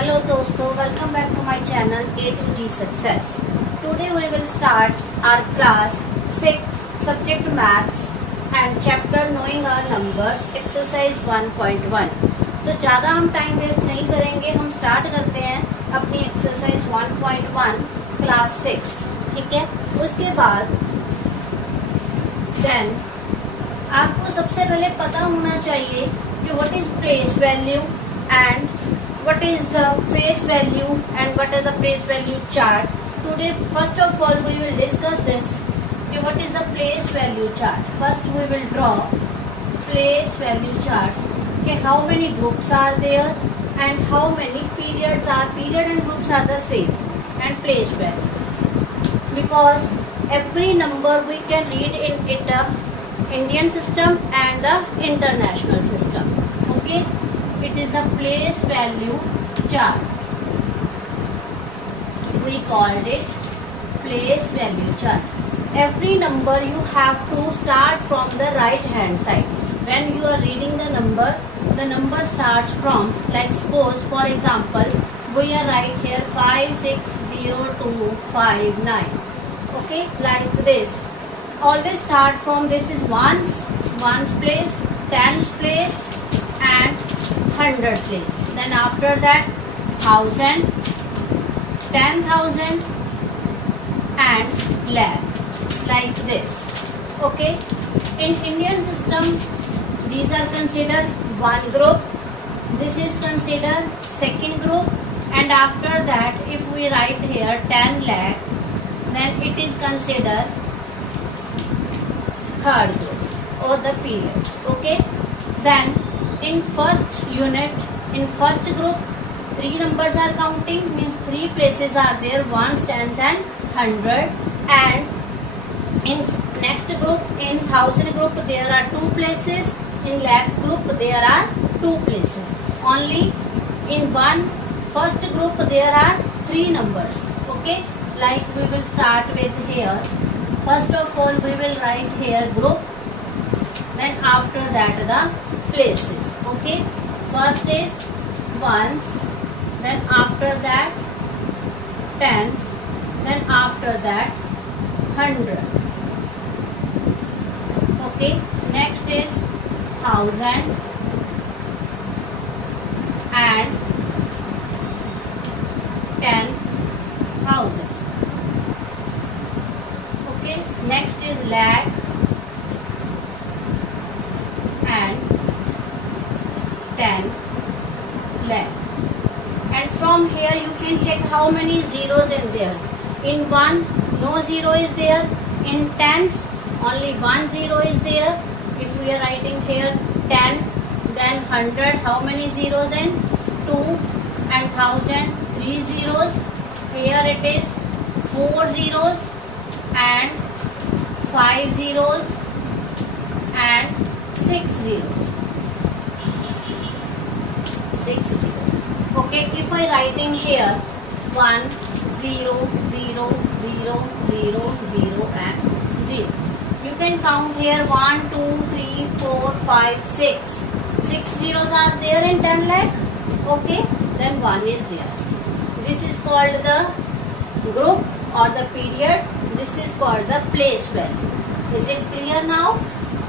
Hello दोस्तों, welcome back to my channel A to G Success. Today we will start our class 6 subject maths and chapter knowing our numbers exercise 1.1. तो ज़्यादा हम time waste नहीं करेंगे, हम start करते हैं अपनी एक्सरसाइज 1.1 क्लास 6. ठीक है, उसके बाद देन आपको सबसे पहले पता होना चाहिए कि what is place value and what is the face value and what is the place value chart. Today first of all we will discuss this. Okay, what is the place value chart? First we will draw place value chart. Okay, how many groups are there and how many periods are, period and groups are the same, and place value, because every number we can read in it Indian system and the international system. Okay, it is the place value chart. We called it place value chart. Every number you have to start from the right hand side. When you are reading the number starts from, like suppose for example we are right here 5602559. Okay, like this. Always start from this is ones place, tens place and 100 place. Then after that 1000, 10,000 and lakh, like this. Okay, in Indian system these are considered one group, this is considered second group, and after that if we write here 10 lakh then it is considered third group or the periods. Okay, then in first unit, in first group 3 numbers are counting, means 3 places are there, ones, tens and 100, and in next group, in thousand group there are 2 places, in lakh group there are 2 places. Only in one first group there are 3 numbers. Okay, like we will start with here, first of all we will write here group, then after that the places. Okay, first is ones, then after that tens, then after that 100. Okay, next is 1000 and 10,000. Okay, next is lakh and 10 lakh. And from here you can check how many zeros in there. In 1 no zero is there, in tens only 1 zero is there. If we are writing here 10, then 100, how many zeros in 2, and 1000 3 zeros. Here it is 4 zeros and 5 zeros and 6 zeros. 6 zeros. Okay, if I writing here 1 0 0 0 0 0 and 0, you can count here 1 2 3 4 5 6. 6 zeros are there in 10 lakh. Okay, then 1 is there. This is called the group or the period. This is called the place value. Is it clear now?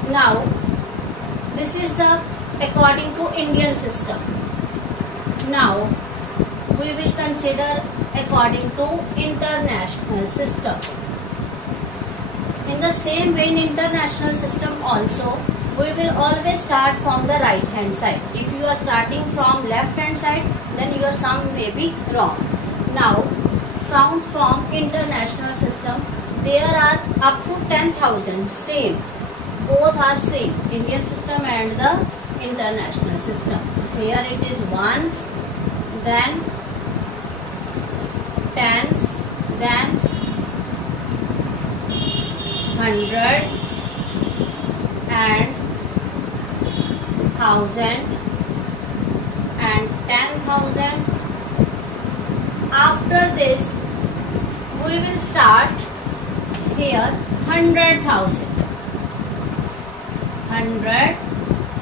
Now this is the according to Indian system. Now we will consider according to international system. In the same way in international system also we will always start from the right hand side. If you are starting from left hand side then your sum may be wrong. Now count from international system. There are up to 10,000, same, both are same, Indian system and the international system. Here it is ones, then tens, then 100 and 1000 and 10,000. After this we will start here 100,000.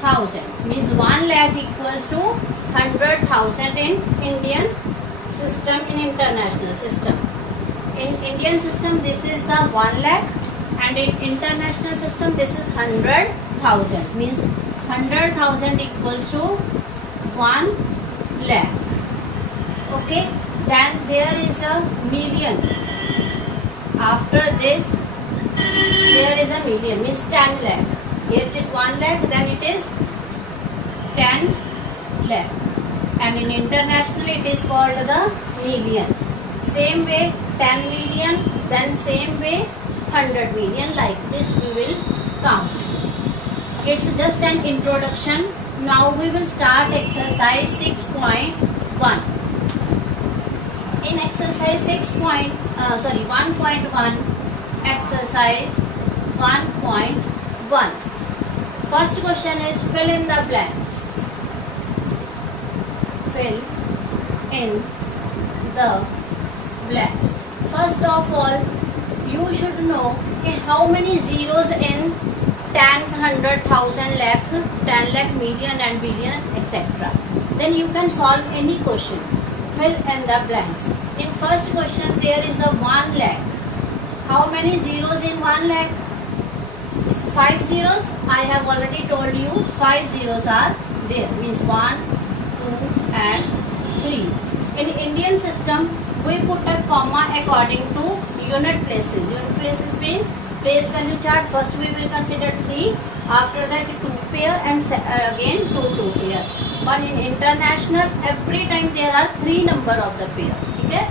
100,000 means 1 lakh equals to 100,000 in Indian system, in international system. In Indian system this is the 1 lakh and in international system this is 100,000 means 100,000 equals to 1 lakh. Okay, then there is a million. After this there is a million means 10 lakh. Here it is 1 lakh, then it is 10 lakh, and in international it is called the million. Same way 10 million, then same way 100 million, like this we will count. It's just an introduction. Now we will start exercise 6.1. In exercise 1.1, exercise 1.1. First question is fill in the blanks. Fill in the blanks. First of all, you should know how many zeros in tens, 100,000, lakh, 10 lakh, million and billion, etc. Then you can solve any question. Fill in the blanks. In first question there is a 1 lakh. How many zeros in 1 lakh? 5 zeros. I have already told you 5 zeros are there, means 1, 2 and 3. In Indian system we put a comma according to unit places. Unit places means place value chart. First we will consider 3, after that 2 pair and again 2 pair. But in international every time there are 3 number of the pairs. ठीक है,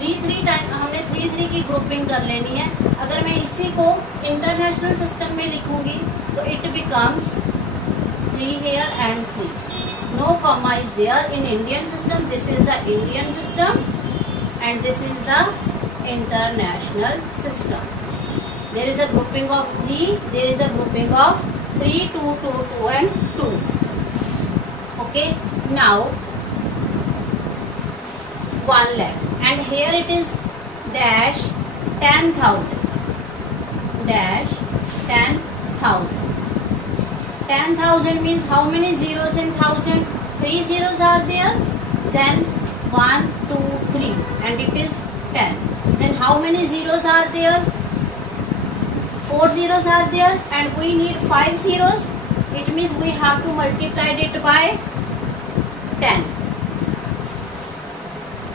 3 time हमने 3 की grouping कर लेनी है. अगर मैं इसी को इंटरनेशनल सिस्टम में लिखूंगी तो it becomes 3 here and 3. No comma is there in Indian system. This is the Indian system and this is the international system. There is a grouping of 3. There is a grouping of 3, 2, 2, 2 and 2. Okay. Now 1 lakh and here it is dash 10,000. Dash 10,000. 10,000 means how many zeros in 1,000? 3 zeros are there. Then 1, 2, 3 and it is 10. Then how many zeros are there? 4 zeros are there and we need 5 zeros. It means we have to multiply it by 10.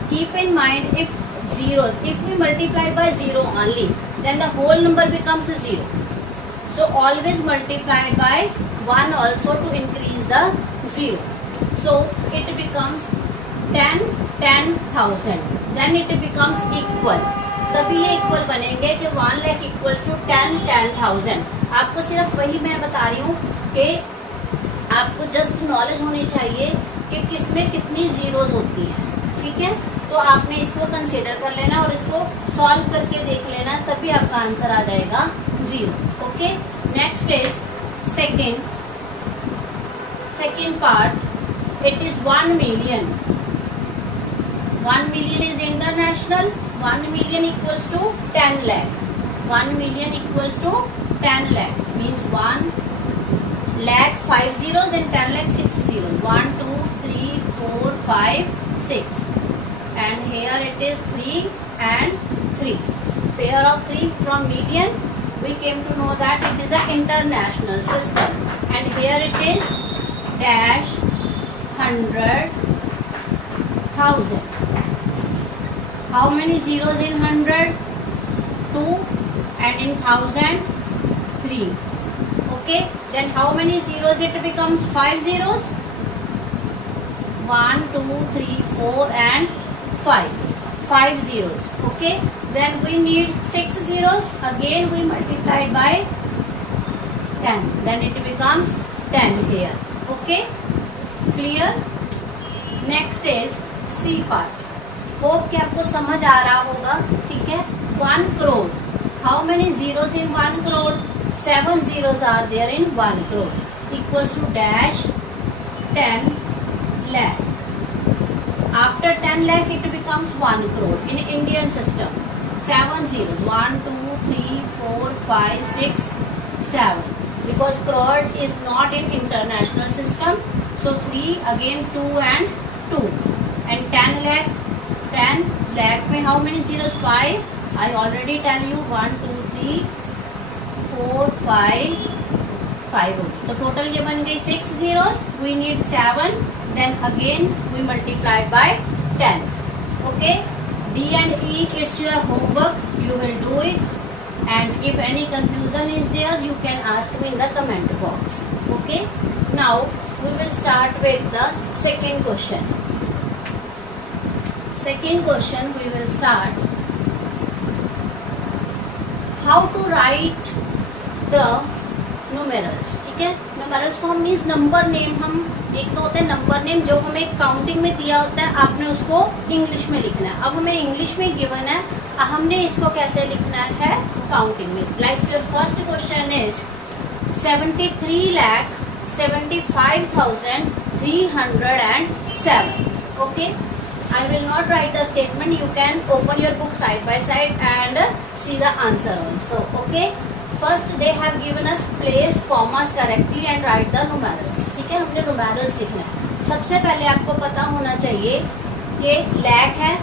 Keep in mind, if we multiply by 0 only, then the whole number becomes 0. So always multiply by 1 also to increase the 0. So it becomes 10,000. Then it becomes equal. तभी ये equal बनेंगे कि 1 lakh equals to 10,000. आपको सिर्फ वही मैं बता रही हूँ कि आपको जस्ट नॉलेज होनी चाहिए कि किसमें कितनी जीरोज होती हैं. ठीक है, तो आपने इसको कंसीडर कर लेना और इसको सॉल्व करके देख लेना, तभी आपका आंसर आ जाएगा 0. Okay, next is second part. It is 1 million. 1 million is international. 1 million equals to 10 lakh. 1 million equals to 10 lakh means 1 lakh 5 zeros and 10 lakh 6 zeros. 1, 2, 3, 4, 5, 6 and here it is 3 and 3. Pair of 3 from million. We came to know that it is an international system and here it is dash 100,000. How many zeros in 100? 2 and in 1,000 3. Okay, then how many zeros it becomes? 5 zeros. 1, 2, 3, 4 and 5. 5 zeros. Okay, then we need 6 zeros. Again we multiplied by 10. Then it becomes 10 here. Okay, clear? Next is C part. Hope कि आपको समझ आ रहा होगा. ठीक है, 1 crore. How many zeros in 1 crore? 7 zeros are there in 1 crore. Equals to dash 10 lakh. After 10 lakh it becomes 1 crore in Indian system. 7 zeros. 1, 2, 3, 4, 5, 6, 7. because crore is not in international system. So 3 again 2 and 2 and 10 lakh. 10 lakh में how many zeros? 5. I already tell you 1 2 3 4 5 5 होगी. तो total ये बन गई 6 zeros. We need 7. Then again we multiplied by 10. Okay. D and E, it's your homework. You will do it. And if any confusion is there, you can ask me in the comment box. Okay. Now we will start with the second question. Second question we will start. How to write the numerals. ठीक है. numerals को हम means number name, हम एक तो होता है number name जो हमें काउंटिंग में दिया होता है, आपने उसको इंग्लिश में लिखना है. अब हमें इंग्लिश में गिवन है, हमने इसको कैसे लिखना है काउंटिंग में. Like your first question is 73,75,307. Okay. I will not write the statement. You can open your book side by side and see the answer also. Okay. First they have given us place commas correctly and write the numerals. ठीक है, हमने numerals लिखना है. सबसे पहले आपको पता होना चाहिए कि lakh है,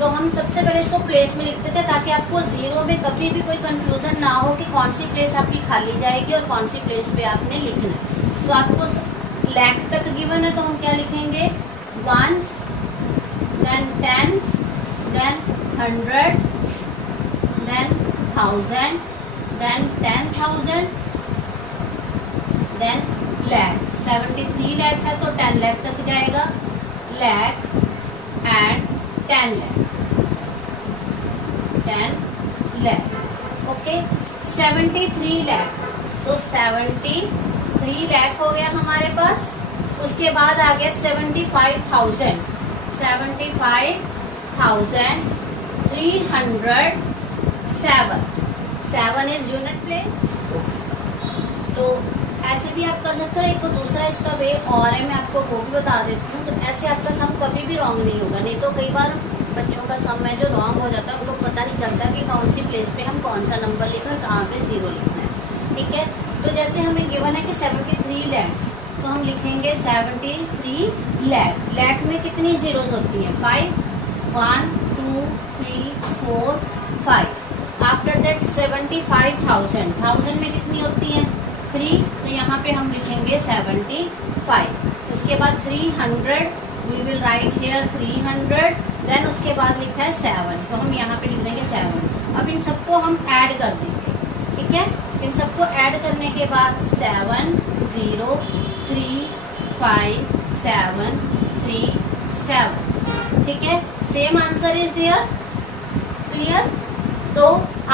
तो हम सबसे पहले इसको प्लेस में लिखते थे ताकि आपको जीरो में कभी भी कोई कंफ्यूजन ना हो कि कौन सी प्लेस आपकी खाली जाएगी और कौन सी प्लेस पे आपने लिखना है. तो आपको lakh तक गिवन है, तो हम क्या लिखेंगे? ones, then tens, then 100, then 1000, then 10,000, then lakh. 73 lakh है तो 10 lakh तक जाएगा. lakh and 10 lakh. 10 lakh. Okay. 73 lakh, तो 73 lakh हो गया हमारे पास. उसके बाद आ गया 75,000. 75,307. 7 इज यूनिट प्लेस. तो ऐसे भी आप कर सकते हो. एक तो दूसरा इसका वे और है, मैं आपको वो भी बता देती हूँ. तो ऐसे आपका सम कभी भी रॉन्ग नहीं होगा. नहीं तो कई बार बच्चों का सम है जो रॉन्ग हो जाता है, उनको पता नहीं चलता कि कौन सी प्लेस पे हम कौन सा नंबर लिखना है, कहाँ पे जीरो लिखना है. ठीक है. तो जैसे हमें गिवन है कि 73 lakh, तो हम लिखेंगे 73 lakh. lakh में कितनी जीरोज होती हैं? 5. 1 2 3 4 5. After that 75,000. 1000 में कितनी होती हैं? 3. तो यहाँ पे हम लिखेंगे 75. उसके बाद 300, we will write here 300. Then उसके बाद लिखा है 7, तो हम यहाँ पे लिख देंगे 7. अब इन सबको हम ऐड कर देंगे. ठीक है. इन सबको ऐड करने के बाद 7 0 3 5 7 3 7. ठीक है. Same answer is there. Clear. तो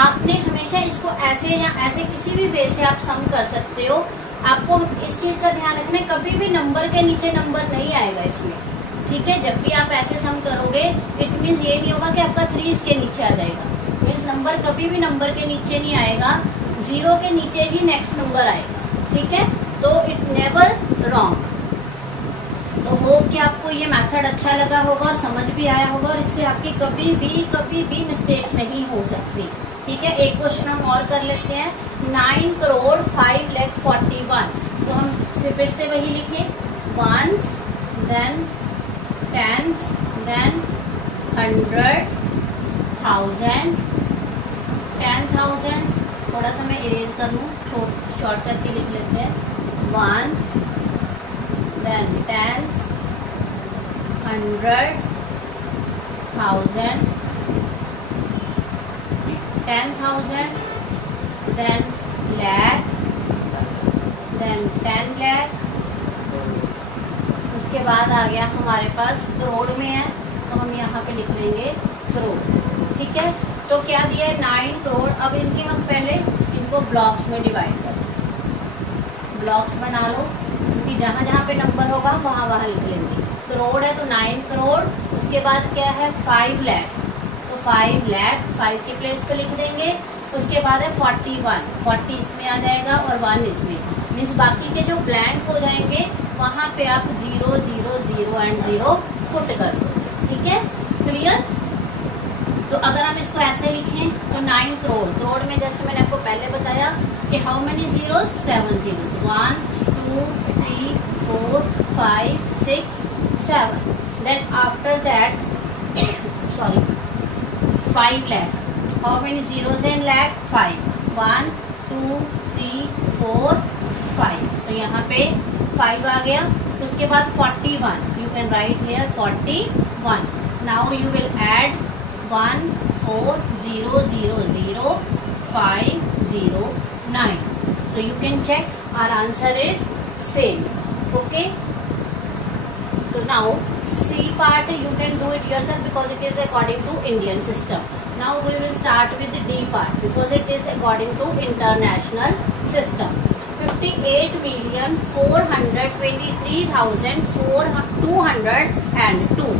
आपने हमेशा इसको ऐसे या ऐसे किसी भी वे से आप सम कर सकते हो. आपको इस चीज़ का ध्यान रखना है, कभी भी नंबर के नीचे नंबर नहीं आएगा इसमें. ठीक है. जब भी आप ऐसे सम करोगे, इट मीन्स ये नहीं होगा कि आपका 3 इसके नीचे आ जाएगा. मीन्स नंबर कभी भी नंबर के नीचे नहीं आएगा, जीरो के नीचे ही नेक्स्ट नंबर आएगा. ठीक है. तो इट नेवर रॉन्ग. तो होप कि आपको ये मेथड अच्छा लगा होगा और समझ भी आया होगा, और इससे आपकी कभी भी मिस्टेक नहीं हो सकती. ठीक है. एक क्वेश्चन हम और कर लेते हैं. 9,05,41,000. तो हम फिर से वही लिखें. ones, then tens, then 100, 1000, 10,000. थोड़ा सा मैं इरेज कर लूँ, शॉर्ट करके लिख लेते हैं. ones, then tens, 100, 1000, 10,000, then lakh, then 10 lakh. उसके बाद आ गया हमारे पास करोड़ में है, तो हम यहाँ पे लिख लेंगे करोड़. ठीक है. तो क्या दिया है? 9 करोड़. अब इनके हम पहले इनको ब्लॉक्स में डिवाइड कर, ब्लॉक्स बना लो, क्योंकि जहाँ जहाँ पे नंबर होगा वहाँ वहाँ लिख लेंगे. करोड़ है तो 9 करोड़. उसके बाद क्या है? 5 lakh. तो 5 lakh 5 की प्लेस पे लिख देंगे. उसके बाद है 41. 40 इसमें आ जाएगा और 1 इसमें. मीन्स बाकी के जो ब्लैंक हो जाएंगे वहाँ पे आप 0 0 0 एंड 0 पुट कर दो. ठीक है. क्लियर. तो अगर हम इसको ऐसे लिखें तो 9 करोड़, करोड़ में जैसे मैंने आपको पहले बताया कि how many zeros, 7 zeros, 1 2 3 4 5 6 7. Then after that sorry 5 lakh, how many zeros in lakh, 5, 1 2 3 4 5. तो यहाँ पे 5 आ गया. उसके बाद 41, you can write here 41. Now you will add 1 4 0 0 0 5 0 9. So you can check our answer is same. Okay. So now C part you can do it yourself because it is according to Indian system. Now we will start with the D part because it is according to international system. 58,423,202.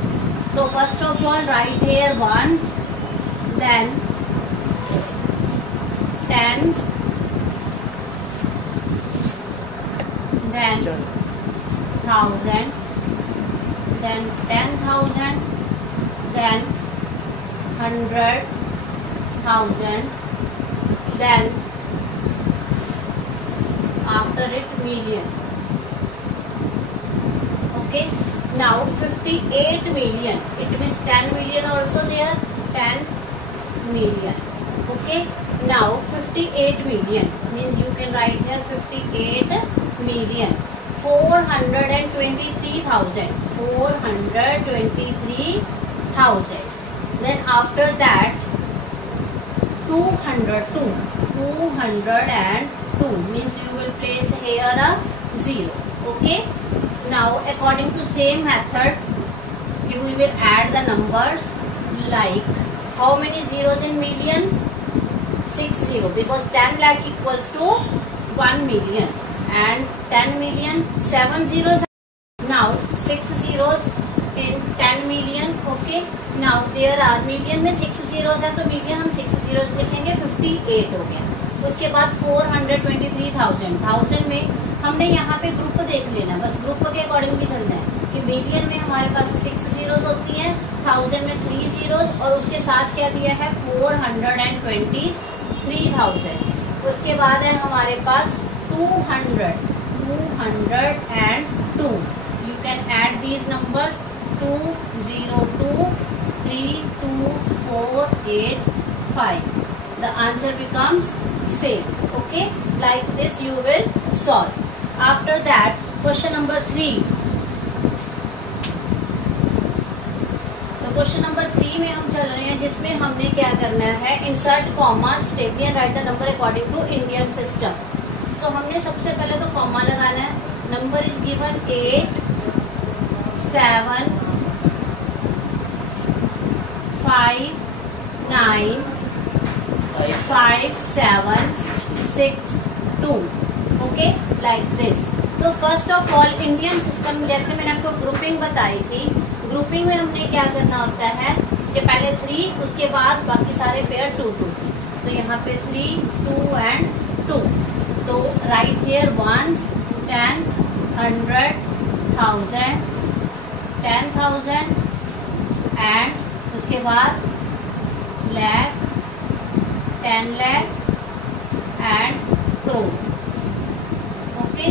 So first of all write here ones, then tens, then thousand, then 10,000, then 100,000, then after it million. Okay. Now 58 million. It means 10 million also there. 10 million. Okay. Now 58 million means you can write here 58 million. 423,000. 423,000. Then after that 202. 202 means you will place here a 0. Okay. Now according to same method we will add the numbers like how many zeros in million, 60 because 10 lakh equals to 1 million and 10 million 7 zeros. Now 6 zeros in 10 million. Okay. Now there are million में 6 zeros है तो million हम 6 zeros लिखेंगे. 58 हो गया. उसके बाद 423,000. 1000 में हमने यहाँ पे ग्रुप देख लेना, बस ग्रुप के अकॉर्डिंगली चलना है कि मिलियन में हमारे पास 6 जीरोस होती हैं, 1000 में 3 जीरोस और उसके साथ क्या दिया है 423,000. उसके बाद है हमारे पास 202. You can add these numbers 202 3 2 4 8 5. The answer becomes same. Okay, like this you will solve. After that question number 3. तो क्वेश्चन नंबर 3 में हम चल रहे हैं जिसमें हमने क्या करना है insert comma stately and write the number according to Indian system. तो हमने सबसे पहले तो कॉमा लगाना है. Number is given 8 7 5 9 5 7 6 2. Okay, like this. तो first of all Indian system जैसे मैंने आपको ग्रुपिंग बताई थी, ग्रुपिंग में हमने क्या करना होता है कि पहले 3 उसके बाद बाकी सारे पेयर 2 2 की. तो यहाँ पे 3 2 एंड 2. तो right here ones, tens, 100, 1000, 10,000 and उसके बाद लाख, 10 लाख एंड करोड़. ओके,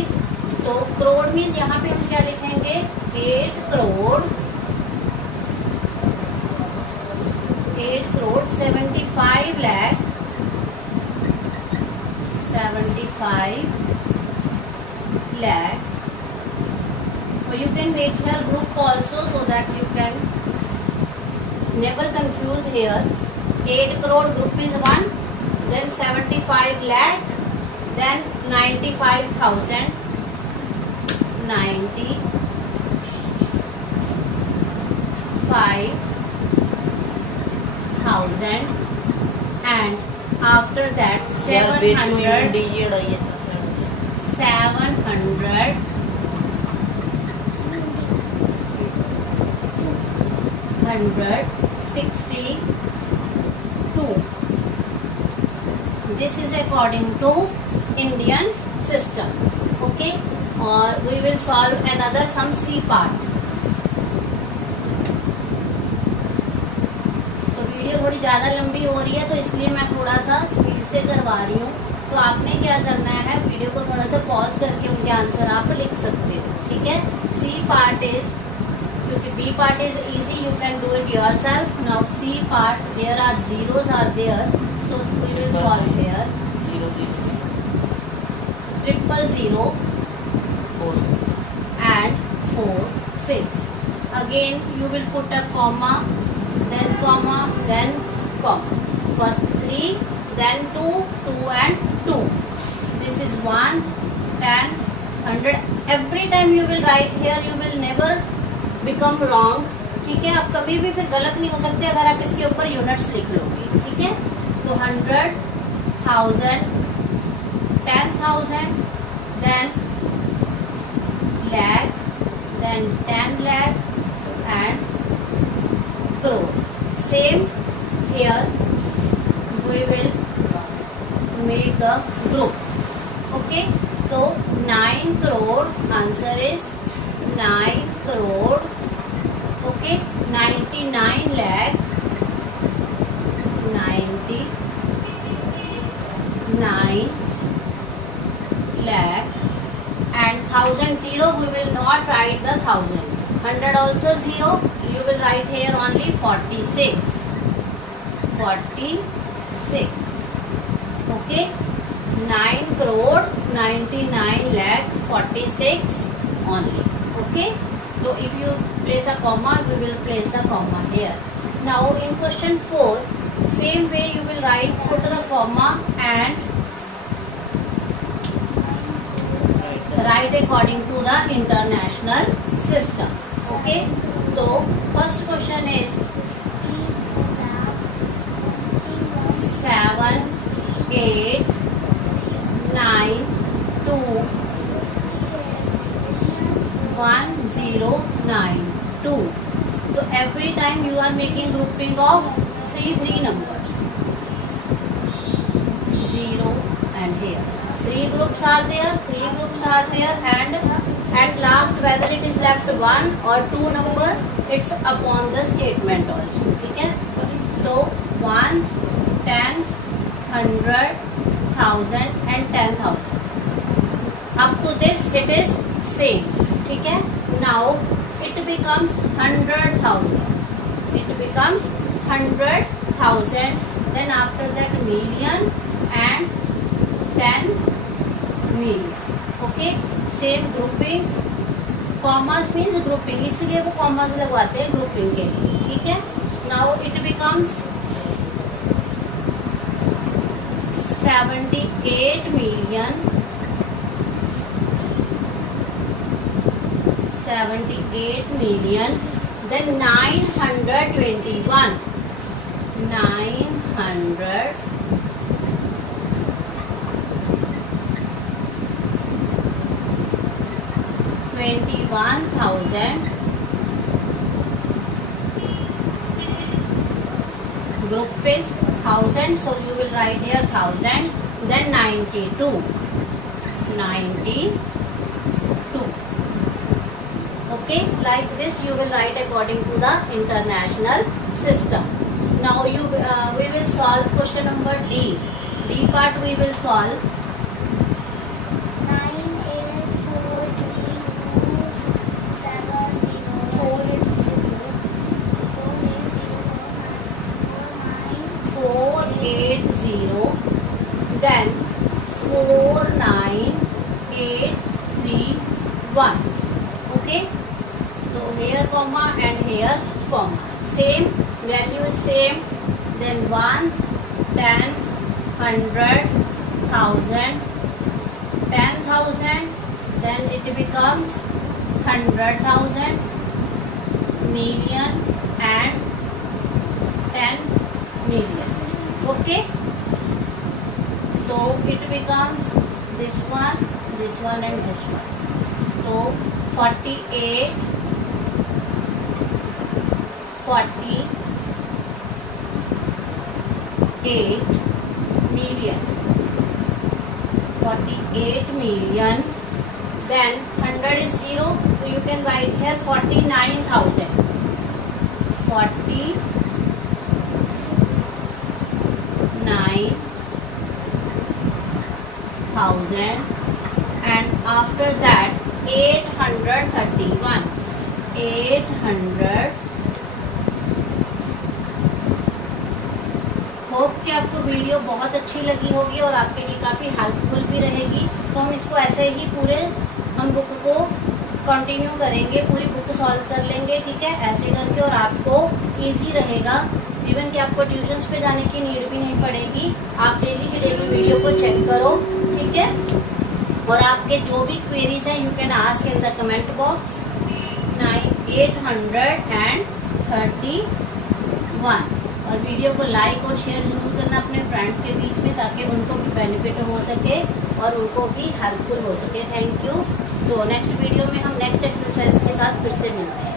तो करोड़ मीन्स यहाँ पे हम क्या लिखेंगे 8 crore 75 lakh 75 lakh. Or you can make here group also so that you can never confuse here. 8 crore group is 1, then 75 lakh, then 95,000, 95,000 and after that 700 162. This is according to Indian system. Okay, or we will solve another some C part. तो video थोड़ी ज़्यादा लंबी हो रही है तो इसलिए मैं थोड़ा सा स्पीड से करवा रही हूँ। तो आपने क्या करना है, वीडियो को थोड़ा सा पॉज करके उनके आंसर आप लिख सकते हो, ठीक है। सी पार्ट इज, क्योंकि B part is easy, you can do it yourself. Now C part, there are zeros are there, so we will solve here. 0 0 triple 0 4 6 and 4 6. Again you will put a comma, then comma, then comma. First 3, then 2, 2 and 2. This is 1, 10, 100. Every time you will write here, you will never become wrong. ठीक है, आप कभी भी फिर गलत नहीं हो सकते अगर आप इसके ऊपर यूनिट्स लिख लोगे, ठीक है। तो 100, 1000, 10,000, then lakh, then 10 lakh and crore. Same here, we will make a group. Okay, so 9 crore, answer is 9 crore. Okay, 99 lakh, 99 lakh, and 1000 0, we will not write the 1000. 100 also 0, you will write here only 46. 46. Okay, 9 crore 99 lakh 46 only. Okay, so if you place a comma, we will place the comma here. Now in question 4, same way you will write, put the comma and write according to the international system. Okay, so first question is 7 8 9 2 1 0 9 2. So every time you are making grouping of 3 numbers, 0 and here 3 groups are there, 3 groups are there, and at last whether it is left 1 or 2 number, it's upon the statement also, ठीक है। So ones, tens, 100, 1000 and 10,000. Up to this it is same, ठीक है। Now it becomes 100,000. It becomes 100,000. Then after that million and 10 million. Okay, same grouping. Commas means grouping, इसलिए वो commas लगवाते हैं grouping के लिए, ठीक है। Now it becomes 78 million, 78 million, then 921, 900 21,000, group is 1000, so you will write here 1000, then 92, 92. Okay, like this you will write according to the international system. Now we will solve question number D. D part we will solve. 480, then 49831. Okay, so here comma and here comma, same value is same, then ones, tens, 100, 1000, 10,000, then it becomes 100,000, million and 10 million. Okay, so it becomes this one and this one. So 48 million, 48 million, then 100 is 0, so you can write here 49,000, 49,000, 9,000 and after that 831. 800. Hope कि आपको video बहुत अच्छी लगी होगी और आपके लिए काफ़ी हेल्पफुल भी रहेगी। तो हम इसको ऐसे ही पूरे हम बुक को कंटिन्यू करेंगे, पूरी बुक सॉल्व कर लेंगे, ठीक है, ऐसे करके। और आपको इजी रहेगा, इवन कि आपको ट्यूशन्स पे जाने की नीड भी नहीं पड़ेगी। आप डेली की डेली वीडियो को चेक करो, ठीक है। और आपके जो भी क्वेरीज हैं you can ask in the comment box. 831 और वीडियो को लाइक और शेयर जरूर करना अपने फ्रेंड्स के बीच में, ताकि उनको भी बेनिफिट हो सके और उनको भी हेल्पफुल हो सके। Thank you. तो नेक्स्ट वीडियो में हम नेक्स्ट एक्सरसाइज के साथ फिर से मिलते हैं।